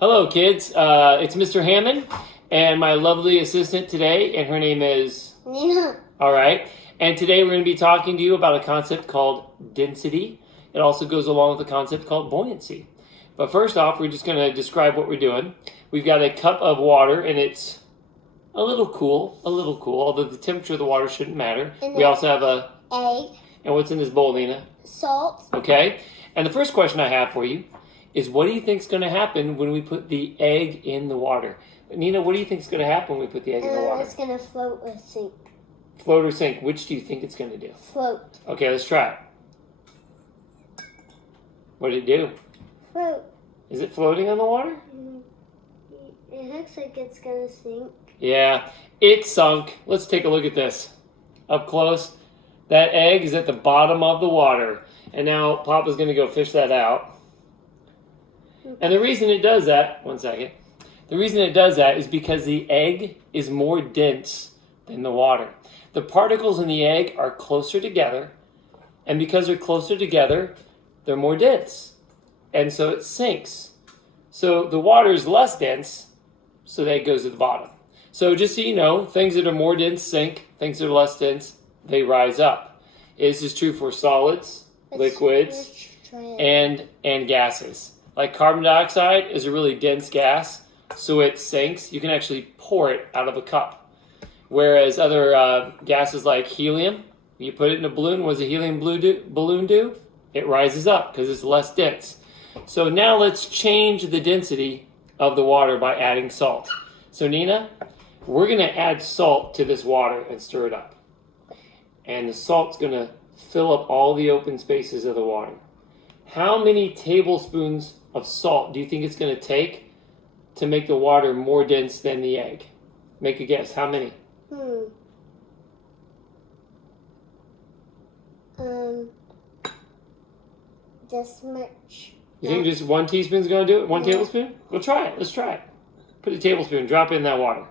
Hello, kids. It's Mr. Hammond and my lovely assistant today, and her name is Nina. All right. And today we're going to be talking to you about a concept called density. It also goes along with a concept called buoyancy. But first off, we're just going to describe what we're doing. We've got a cup of water, and it's a little cool, although the temperature of the water shouldn't matter. And we also have a egg. And what's in this bowl, Nina? Salt. Okay. And the first question I have for you is, what do you think is going to happen when we put the egg in the water? Nina, what do you think is going to happen when we put the egg in the water? It's going to float or sink. Float or sink. Which do you think it's going to do? Float. Okay, let's try it. What did it do? Float. Is it floating on the water? It looks like it's going to sink. Yeah, it sunk. Let's take a look at this. Up close. That egg is at the bottom of the water. And now Papa's going to go fish that out. And the reason it does that, the reason it does that is because the egg is more dense than the water. The particles in the egg are closer together, and because they're closer together, they're more dense. And so it sinks. So the water is less dense, so the egg goes to the bottom. So just so you know, things that are more dense sink, things that are less dense, they rise up. This is true for solids, liquids, and gases. Like carbon dioxide is a really dense gas, so it sinks. You can actually pour it out of a cup. Whereas other gases like helium, you put it in a balloon, what does a helium balloon do? It rises up because it's less dense. So now let's change the density of the water by adding salt. So Nina, we're going to add salt to this water and stir it up. And the salt's going to fill up all the open spaces of the water. How many tablespoons of salt do you think it's going to take to make the water more dense than the egg? Make a guess. How many? This much. You think just 1 teaspoon is going to do it? 1 tablespoon? We'll try it. Let's try it. Put a tablespoon. Drop it in that water.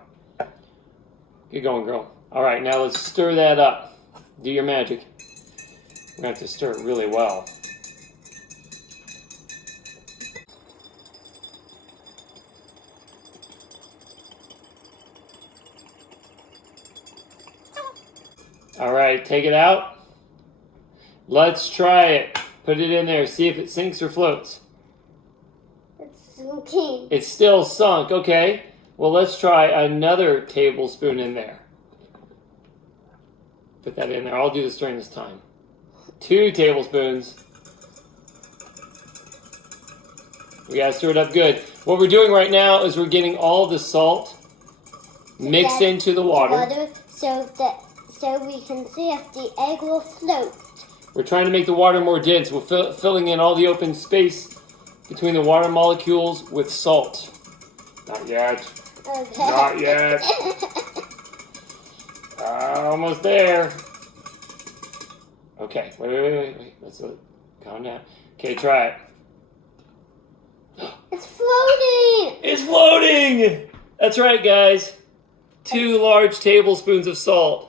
Get going, girl. All right, now let's stir that up. Do your magic. We're going to have to stir it really well. All right, take it out. Let's try it. Put it in there. See if it sinks or floats. It's sinking. It's still sunk. Okay. Well, let's try another tablespoon in there. Put that in there. I'll do this during this time. 2 tablespoons. We got to stir it up good. What we're doing right now is we're getting all the salt mixed into the water. So we can see if the egg will float. We're trying to make the water more dense. We're filling in all the open space between the water molecules with salt. Not yet. Okay. Not yet. Almost there. Okay. Wait. Let's calm down. Okay, try it. It's floating. It's floating. That's right, guys. 2 large tablespoons of salt.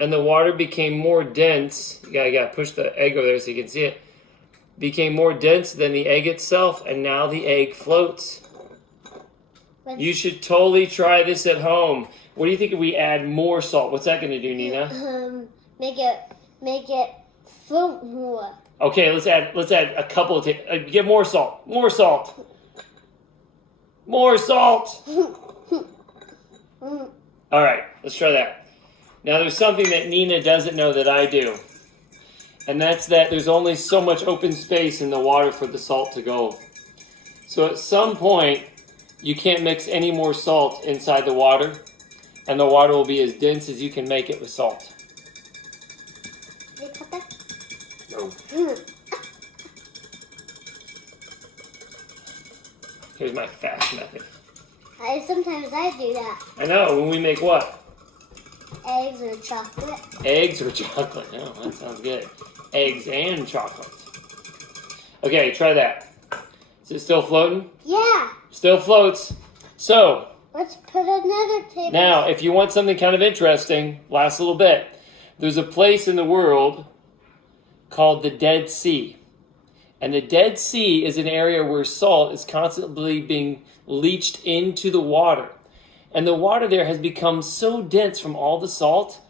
And the water became more dense. You gotta push the egg over there so you can see it. Became more dense than the egg itself, and now the egg floats. You should totally try this at home. What do you think if we add more salt? What's that gonna do, Nina? Make it float more. Okay, let's add a couple of get more salt. More salt. More salt. All right, let's try that. Now, there's something that Nina doesn't know that I do, and that's that there's only so much open space in the water for the salt to go. So at some point, you can't mix any more salt inside the water, and the water will be as dense as you can make it with salt. No. Here's my fast method. Sometimes I do that. I know, when we make what? Eggs or chocolate. Eggs or chocolate. Oh, that sounds good. Eggs and chocolate. Okay, try that. Is it still floating? Yeah. Still floats. So, let's put another table. Now, if you want something kind of interesting, last little bit. There's a place in the world called the Dead Sea. And the Dead Sea is an area where salt is constantly being leached into the water. And the water there has become so dense from all the salt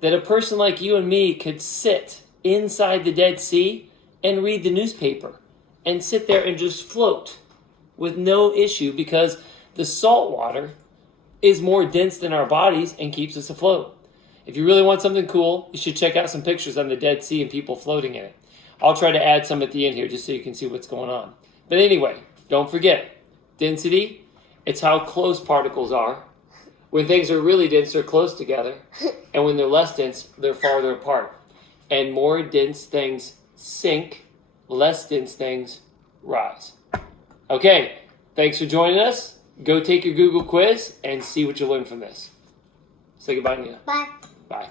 that a person like you and me could sit inside the Dead Sea and read the newspaper and sit there and just float with no issue because the salt water is more dense than our bodies and keeps us afloat. If you really want something cool, you should check out some pictures on the Dead Sea and people floating in it. I'll try to add some at the end here just so you can see what's going on. But anyway, don't forget, density, it's how close particles are. When things are really dense, they're close together. And when they're less dense, they're farther apart. And more dense things sink, less dense things rise. Okay, thanks for joining us. Go take your Google quiz and see what you learn from this. Say goodbye, Nina. Bye. Bye.